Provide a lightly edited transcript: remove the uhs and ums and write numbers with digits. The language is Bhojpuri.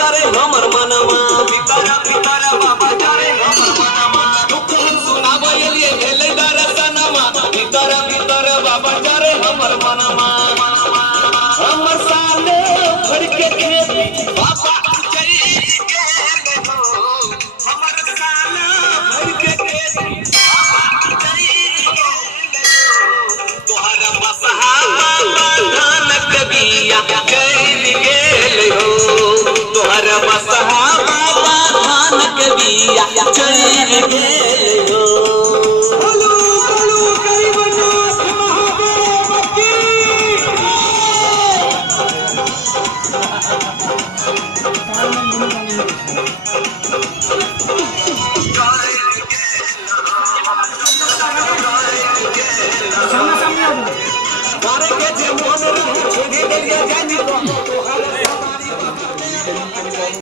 जारे हमर मनमा भीतर भीतर बाबा जारे हमर मनमा दुख हम सुनाबे लिए भेले दर्शनमा भीतर भीतर बाबा जारे हमर मनमा हमर साले भर के खेती बाबा जई के हो हमर साले भर के खेती बाबा जई के तोहर बसहा धान कबिया कैल गेल हो तोहर बसहा धान कबिया कैल गेल हो बोलो बोलो गरीबनाथ महादेव की मारे के जे मन रहे छोड़ी देलिए जानी को तोहर